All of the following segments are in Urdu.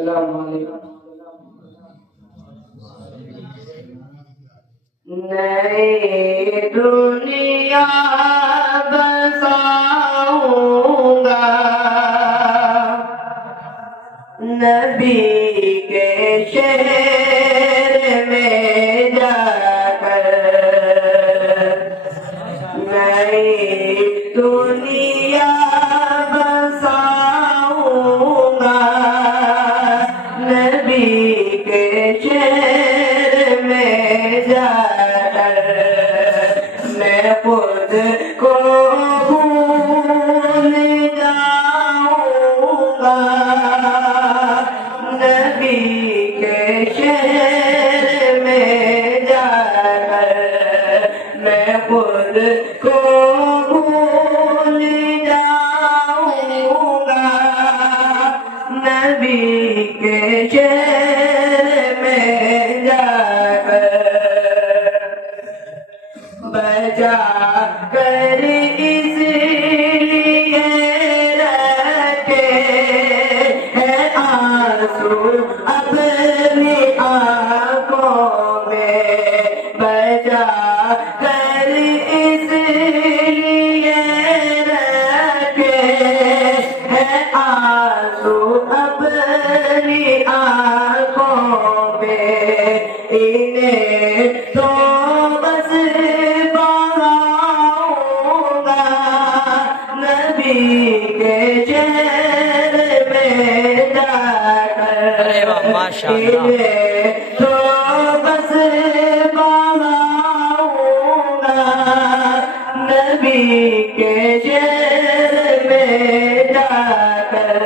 السلام علیکم۔ نئی دنیا بساؤں گا نبی کے شہر میں جا کر، نئی دنیا بساؤں گا نبی کے شہر میں جا کر، میں خود کو بھول جاؤں گا نبی کے شہر میں جا کر، میں خود کو بھول جاؤں گا نبی کے شہر میں جا کر، بچا کر اس لیے رکھے ہیں آنسو اپنی آنکھوں میں، بچا کر اس لیے رکھے ہیں آنسو اپنی آنکھوں میں، انہیں تو بس بہاؤں گا نبی کے شہر میں جا کر، انہیں تو بس بہاؤں گا نبی کے شہر میں جا کر،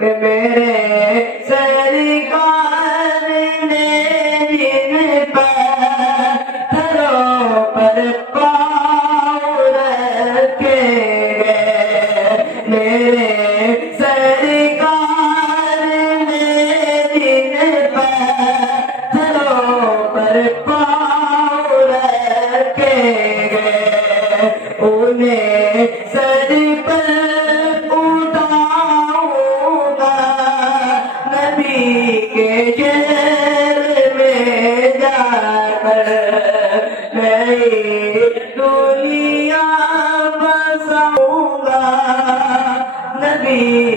کہ میرے سرکار نے جن پتھروں پر پاؤں رکھے ہیں، میرے سرکار نے جن پتھروں پر پاؤں رکھے ہیں، انہیں سر پر اٹھاؤں گا نبی کے شہر میں جا کر، نئی دنیا بساؤں گا نبی